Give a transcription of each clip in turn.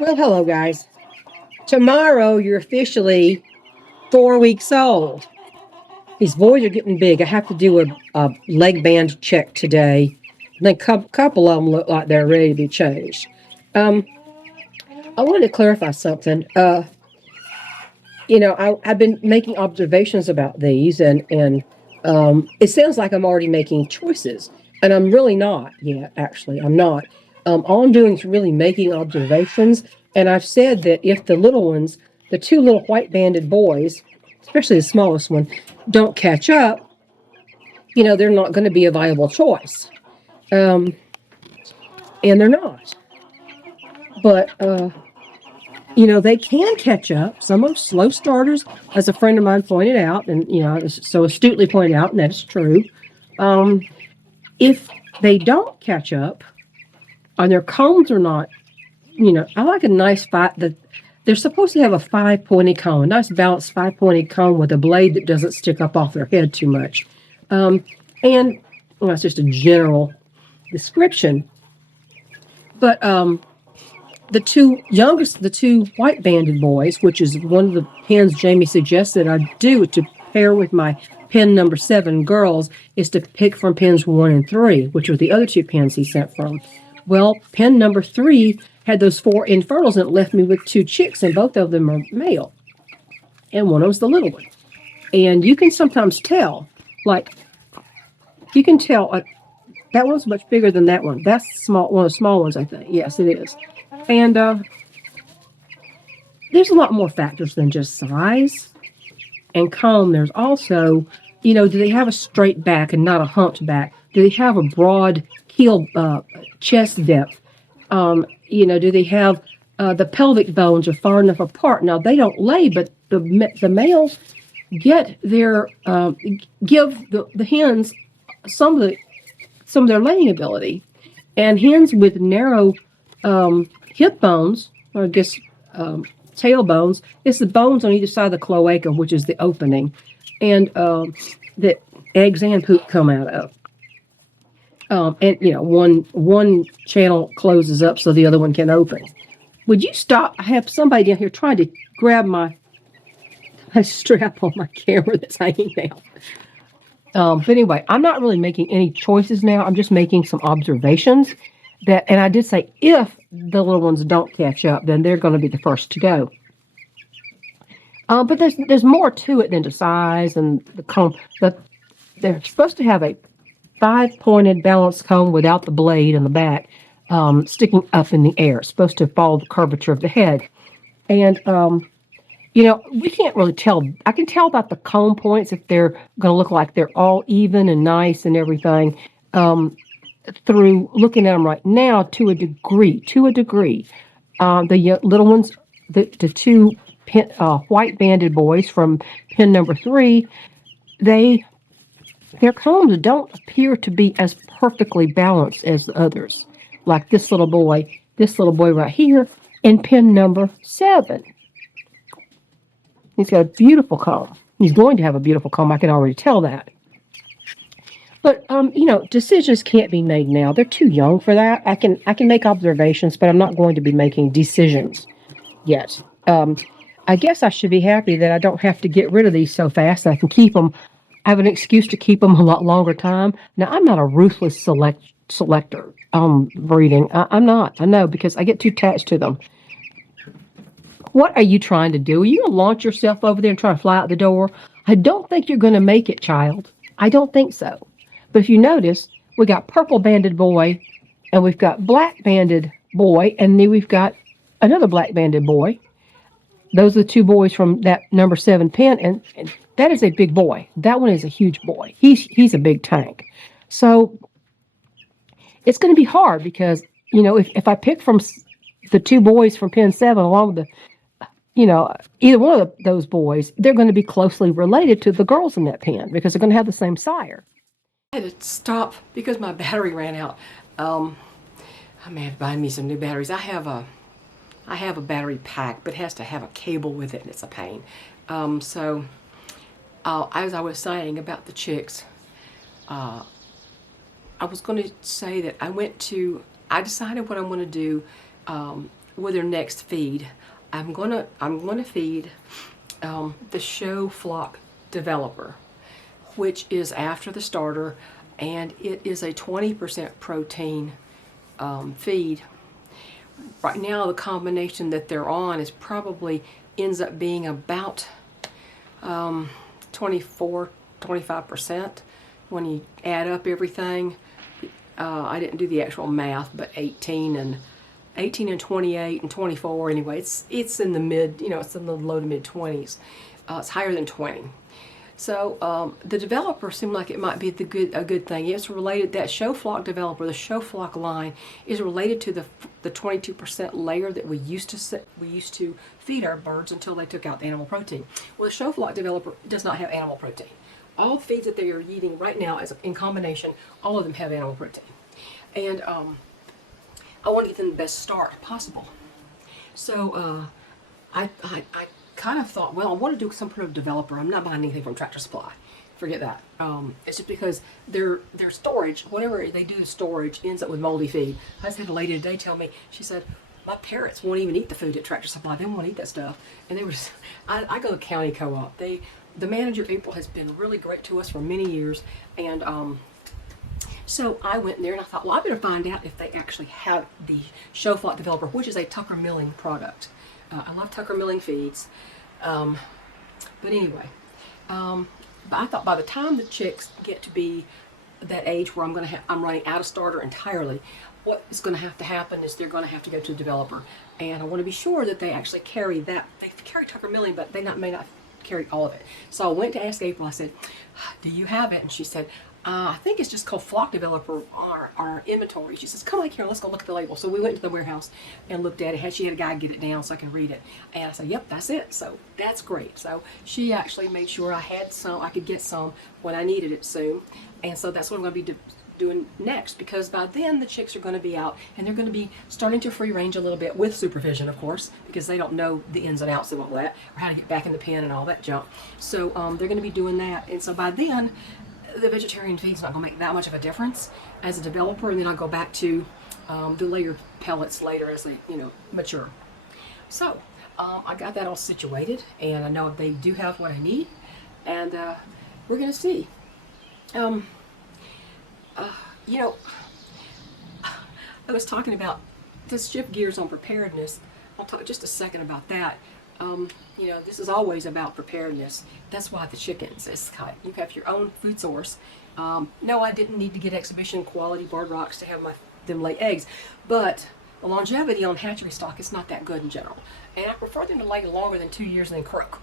Well, hello, guys. Tomorrow, you're officially 4 weeks old. These boys are getting big. I have to do a leg band check today. And a couple of them look like they're ready to be changed. Um, I wanted to clarify something. I've been making observations about these, and it sounds like I'm already making choices, and I'm really not yet. Actually, I'm not. All I'm doing is really making observations, and I've said that if the little ones, the two little white banded boys, especially the smallest one, don't catch up, they're not going to be a viable choice, um, and they're not. But they can catch up. Some are slow starters, as a friend of mine pointed out, and so astutely pointed out, and that's true. Um, if they don't catch up, and their combs are not, I like a nice five. They're supposed to have a five-pointed comb, a nice balanced five-pointed comb with a blade that doesn't stick up off their head too much. And well, that's just a general description. But the two white banded boys, which is one of the pins Jamie suggested I do to pair with my pin number 7 girls, is to pick from pins 1 and 3, which are the other two pins he sent from. Well, pin number 3 had those 4 infernals, and it left me with 2 chicks, and both of them are male, and one of them's the little one. And you can sometimes tell, like you can tell that one's much bigger than that one. That's one of the small ones, I think. Yes, it is. And there's a lot more factors than just size and comb. There's also, do they have a straight back and not a humped back? Do they have a broad heel, chest depth? Do they have the pelvic bones are far enough apart? Now they don't lay, but the males get their give the hens some of the some of their laying ability, and hens with narrow hip bones, or I guess tailbones, it's the bones on either side of the cloaca, which is the opening, and that eggs and poop come out of. And one channel closes up so the other one can open. Would you stop? I have somebody down here trying to grab my strap on my camera that's hanging down. But anyway, I'm not really making any choices now. I'm just making some observations and I did say if the little ones don't catch up, then they're going to be the first to go. But there's more to it than the size and the comb. They're supposed to have a 5-pointed balanced comb without the blade in the back, sticking up in the air. It's supposed to follow the curvature of the head. And we can't really tell. I can tell about the comb points if they're going to look like they're all even and nice and everything, through looking at them right now to a degree. The little ones, the two white banded boys from pin number 3, their combs don't appear to be as perfectly balanced as the others. Like this little boy right here in pin number 7. He's got a beautiful comb. He's going to have a beautiful comb. I can already tell that. But decisions can't be made now. They're too young for that. I can make observations, but I'm not going to be making decisions yet. I guess I should be happy that I don't have to get rid of these so fast. I can keep them. I have an excuse to keep them a lot longer time. Now, I'm not a ruthless selector breeding. I'm not. I know, because I get too attached to them. What are you trying to do? Are you going to launch yourself over there and try to fly out the door? I don't think you're going to make it, child. I don't think so. But if you notice, we got purple banded boy, and we've got black banded boy, and then we've got another black banded boy. Those are the two boys from that number 7 pin, and that is a big boy. That one is a huge boy. He's a big tank. So it's going to be hard because, if I pick from the two boys from pin 7 along with either one of those boys, they're going to be closely related to the girls in that pen because they're going to have the same sire. I had to stop because my battery ran out. I may have to buy me some new batteries. I have a battery pack, but it has to have a cable with it, and it's a pain. So as I was saying about the chicks, I was going to say that I decided what I'm going to do. with their next feed. I'm gonna feed the show flock developer, which is after the starter, and it is a 20% protein feed. Right now, the combination that they're on is probably ends up being about 24, 25% when you add up everything. I didn't do the actual math, but 18 and 28 and 24. Anyway, it's in the mid, it's in the low to mid 20s. It's higher than 20. So the developer seemed like it might be a good thing. It's related, that show flock developer, the show flock line, is related to the 22% layer that we used to feed our birds until they took out the animal protein. Well, the show flock developer does not have animal protein. All the feeds that they are eating right now, in combination, all of them have animal protein. And I want to get them the best start possible. So I kind of thought, well, I want to do some kind of developer. I'm not buying anything from Tractor Supply. Forget that. It's just because their storage, whatever they do to storage, ends up with moldy feed. I just had a lady today tell me, she said, my parrots won't even eat the food at Tractor Supply. They won't eat that stuff. And they were just, I go to county co-op. The manager, April, has been really great to us for many years. And so I went there and I thought, well, I better find out if they actually have the show flock developer, which is a Tucker milling product. I love Tucker milling feeds. But anyway, but I thought by the time the chicks get to be that age where I'm running out of starter entirely, what is going to have to happen is they're going to have to go to the developer. And I want to be sure that they actually carry that. They carry Tucker milling, but they may not carry all of it. So I went to ask April, I said, do you have it? And she said, I think it's just called Flock Developer on our inventory. She says, come on here, let's go look at the label. So we went to the warehouse and looked at it. She had a guy get it down so I can read it. And I said, yep, that's it. So that's great. So she actually made sure I could get some when I needed it soon. And so that's what I'm going to be doing next, because by then the chicks are going to be out and they're going to be starting to free range a little bit with supervision, of course, because they don't know the ins and outs of all that or how to get back in the pen and all that junk. So they're going to be doing that. And so by then, the vegetarian feed's not going to make that much of a difference as a developer, and then I'll go back to the layer pellets later as they, mature. So I got that all situated, and I know they do have what I need, and we're going to see. I was talking about, to shift gears on preparedness, I'll talk just a second about that. This is always about preparedness. That's why the chickens, you have your own food source. No, I didn't need to get exhibition quality barred rocks to have them lay eggs, but the longevity on hatchery stock is not that good in general. And I prefer them to lay longer than 2 years and then croak.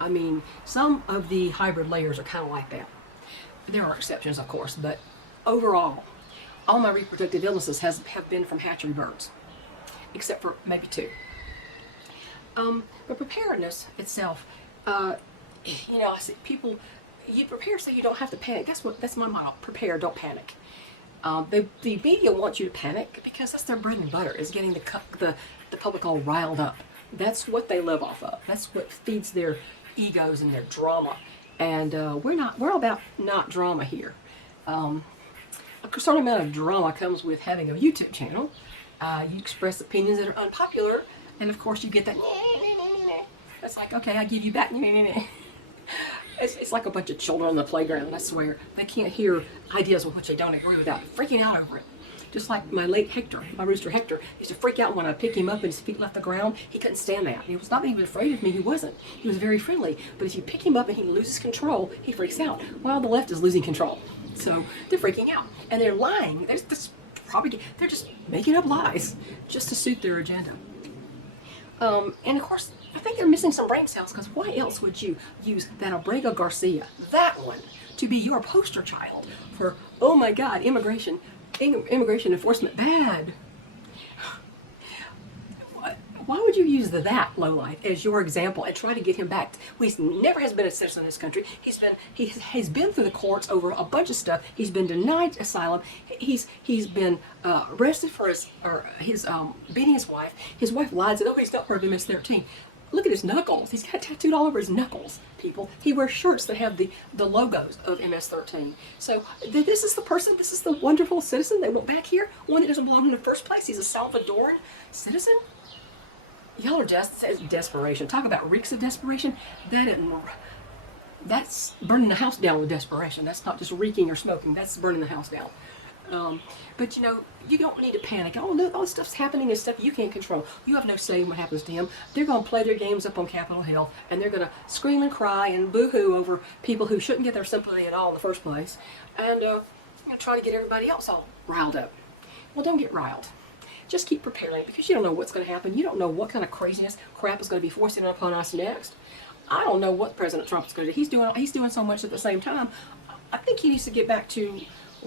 I mean, some of the hybrid layers are kind of like that. There are exceptions, of course, but overall, all my reproductive illnesses have been from hatchery birds, except for maybe 2. But preparedness itself, I see people, you prepare so you don't have to panic. That's my motto: prepare, don't panic. The media wants you to panic because that's their bread and butter, is getting the public all riled up. That's what they live off of. That's what feeds their egos and their drama. And we're all about not drama here. A certain amount of drama comes with having a YouTube channel. You express opinions that are unpopular, and of course you get that. It's like, okay, I give you back. It's like a bunch of children on the playground. I swear, they can't hear ideas with which they don't agree without freaking out over it. Just like my late Hector, my rooster Hector, used to freak out when I picked him up and his feet left the ground. He couldn't stand that. He was not even afraid of me. He wasn't. He was very friendly. But if you pick him up and he loses control, he freaks out. While the left is losing control. So they're freaking out. And they're lying. They're just making up lies just to suit their agenda. And of course, I think they're missing some brain cells, because why else would you use that Abrego Garcia, that one, to be your poster child for, oh my God, immigration enforcement bad? Why would you use that lowlife as your example and try to get him back? He never has been a citizen in this country. He's been through the courts over a bunch of stuff. He's been denied asylum. He's been arrested for his beating his wife. His wife lied, said, oh, he's not part of MS-13. Look at his knuckles. He's got it tattooed all over his knuckles. People, he wears shirts that have the logos of MS-13. So this is the person, this is the wonderful citizen they want back here, one that doesn't belong in the first place. He's a Salvadoran citizen. Y'all are desperation. Talk about reeks of desperation. That's burning the house down with desperation. That's not just reeking or smoking. That's burning the house down. But you know, you don't need to panic. All this stuff's happening and stuff you can't control. You have no say in what happens to him. They're going to play their games up on Capitol Hill, and they're going to scream and cry and boo-hoo over people who shouldn't get their sympathy at all in the first place, and try to get everybody else all riled up. Well, don't get riled. Just keep preparing, because you don't know what's going to happen. You don't know what kind of craziness, crap is going to be forced upon us next. I don't know what President Trump is going to do. He's doing so much at the same time. I think he needs to get back to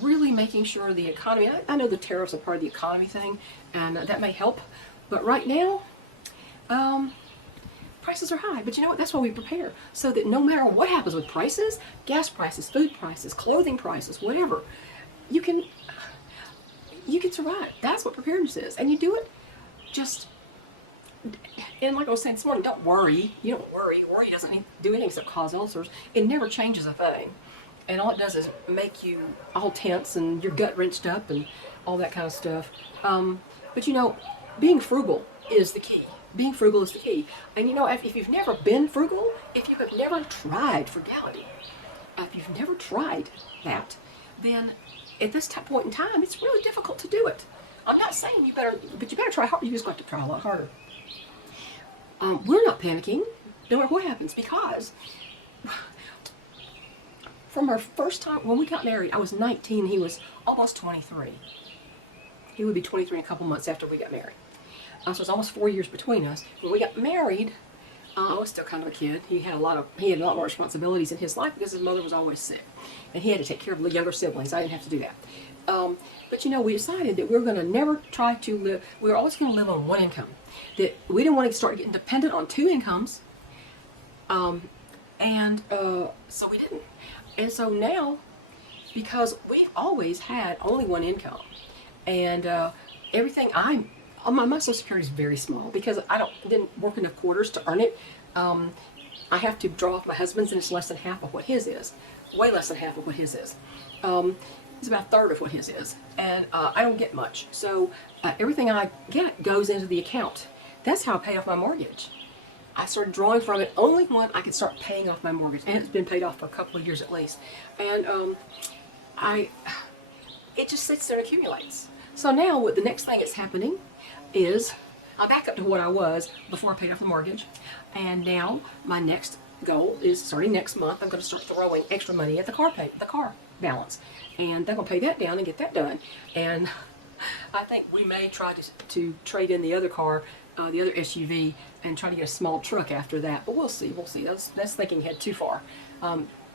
really making sure the economy, I know the tariffs are part of the economy thing, and that may help, but right now, prices are high. But you know what? That's why we prepare, so that no matter what happens with prices, gas prices, food prices, clothing prices, whatever, you can survive. That's what preparedness is, and you do it just. And like I was saying this morning, don't worry. You don't worry. Worry doesn't do anything except cause ulcers. It never changes a thing. And all it does is make you all tense and your gut wrenched up and all that kind of stuff. But you know, being frugal is the key. Being frugal is the key. And you know, if you've never been frugal, if you have never tried frugality, if you've never tried that, then at this point in time, it's really difficult to do it. I'm not saying you better, but you better try hard. You just got to try a lot harder. We're not panicking, no matter what happens, because from our first time, when we got married, I was 19, he was almost 23. He would be 23 in a couple months after we got married. So it was almost 4 years between us. When we got married, I was still kind of a kid. He had a lot more responsibilities in his life because his mother was always sick. And he had to take care of the younger siblings. I didn't have to do that. But you know, we decided that we were going to never try to live, we were always going to live on one income. That we didn't want to start getting dependent on two incomes. So we didn't. And so now, because we've always had only one income, and everything my Social Security is very small because I didn't work enough quarters to earn it. I have to draw off my husband's, and it's less than half of what his is. Way less than half of what his is. It's about a third of what his is, and I don't get much. So everything I get goes into the account. That's how I paid off my mortgage. I started drawing from it only when I could start paying off my mortgage, and it's been paid off for a couple of years at least. And it just sits there and accumulates. So now, what the next thing that's happening is I back up to what I was before I paid off the mortgage, and now my next goal is starting next month. I'm going to start throwing extra money at the car balance, and they're going to pay that down and get that done. And I think we may try to trade in the other car, the other SUV, and try to get a small truck after that. But we'll see. We'll see. That's thinking ahead too far.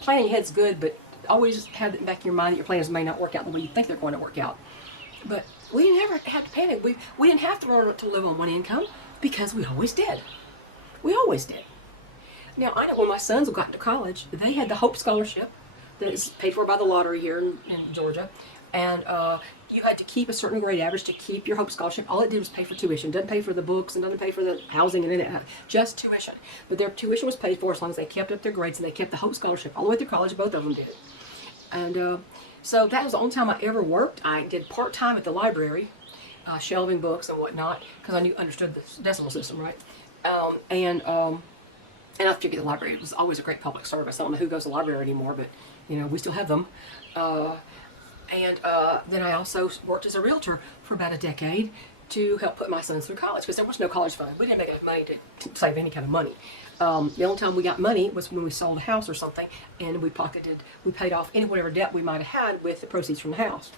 Planning ahead's good, but always have it in the back of your mind that your plans may not work out the way you think they're going to work out. But we never had to panic. We didn't have to learn to live on one income because we always did. We always did. Now, I know when my sons got into college, they had the Hope Scholarship that is paid for by the lottery here in Georgia. And you had to keep a certain grade average to keep your Hope Scholarship. All it did was pay for tuition. It doesn't pay for the books and doesn't pay for the housing and any of that. Just tuition. But their tuition was paid for as long as they kept up their grades, and they kept the Hope Scholarship all the way through college. Both of them did. And so that was the only time I ever worked. I did part-time at the library, shelving books and whatnot, because I understood the decimal system, right? And I figured the library was always a great public service. I don't know who goes to the library anymore, but you know, we still have them. Then I also worked as a realtor for about a decade to help put my sons through college, because there was no college fund. We didn't make enough money to save any kind of money. The only time we got money was when we sold a house or something, and we paid off any whatever debt we might have had with the proceeds from the house.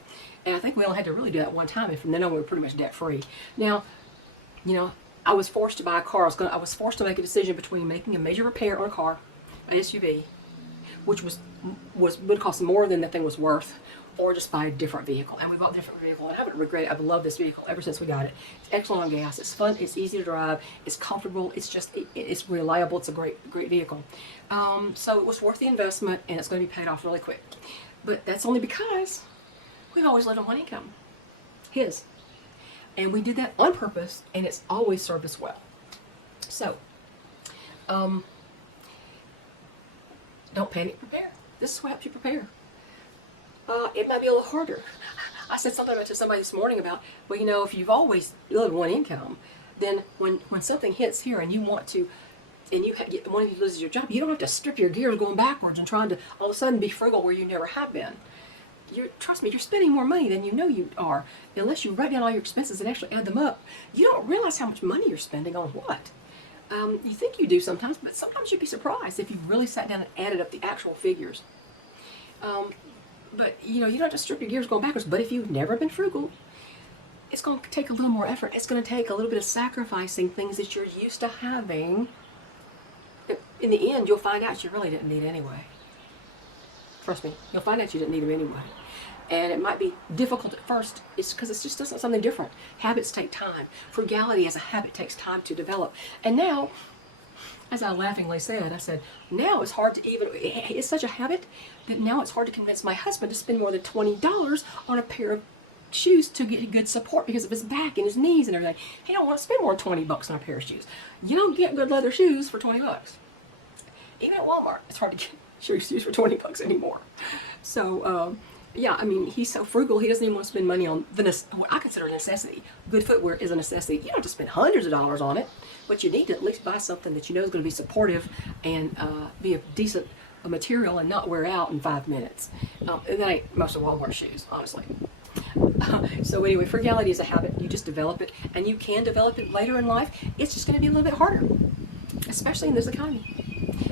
And I think we only had to really do that one time, and from then on we were pretty much debt free. Now, you know, I was forced to buy a car. I was forced to make a decision between making a major repair on a car, an SUV, which would cost more than the thing was worth, or just buy a different vehicle. And we bought a different vehicle, and I haven't regretted it. I've loved this vehicle ever since we got it. It's excellent on gas. It's fun. It's easy to drive. It's comfortable. It's just, it's reliable. It's a great vehicle. So it was worth the investment, and it's going to be paid off really quick. But that's only because we've always lived on one income, his. And we did that on purpose, and it's always served us well. So Um, don't panic, prepare. This is what helps you prepare. It might be a little harder. I said something to somebody this morning about, well, you know, if you've always lived one income, then when something hits here and you want to, and one of you loses your job, you don't have to strip your gears going backwards and trying to all of a sudden be frugal where you never have been. Trust me, you're spending more money than you know you are. Unless you write down all your expenses and actually add them up, you don't realize how much money you're spending on what. You think you do sometimes, but sometimes you'd be surprised if you really sat down and added up the actual figures. But you know, you don't have to strip your gears going backwards. But if you've never been frugal, it's going to take a little more effort. It's going to take a little bit of sacrificing things that you're used to having. In the end, you'll find out you really didn't need anyway. Trust me, you'll find out you didn't need them anyway. And it might be difficult at first. It's because it's just something different. Habits take time. Frugality as a habit takes time to develop. And now, as I laughingly said, I said, now it's hard to even, it's such a habit that now it's hard to convince my husband to spend more than $20 on a pair of shoes to get good support because of his back and his knees and everything. He don't want to spend more than $20 on a pair of shoes. You don't get good leather shoes for $20. Even at Walmart, it's hard to get shoes for $20 anymore. So, yeah, I mean, he's so frugal, he doesn't even want to spend money on what I consider a necessity. Good footwear is a necessity. You don't have to spend hundreds of dollars on it, but you need to at least buy something that you know is going to be supportive and be a decent material and not wear out in 5 minutes. And that ain't most of Walmart shoes, honestly. So anyway, frugality is a habit. You just develop it, and you can develop it later in life. It's just going to be a little bit harder, especially in this economy.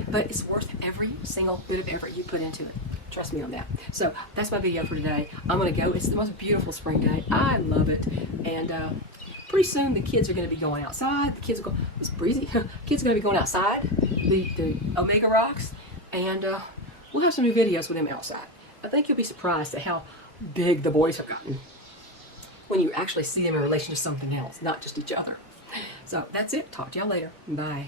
But it's worth every single bit of effort you put into it. Trust me on that. So that's my video for today. I'm going to go. It's the most beautiful spring day. I love it. And pretty soon the kids are going to be going outside. The kids are going, it's breezy. Kids are going to be going outside, the Omega Rocks. And we'll have some new videos with them outside. I think you'll be surprised at how big the boys have gotten when you actually see them in relation to something else, not just each other. So that's it. Talk to y'all later. Bye.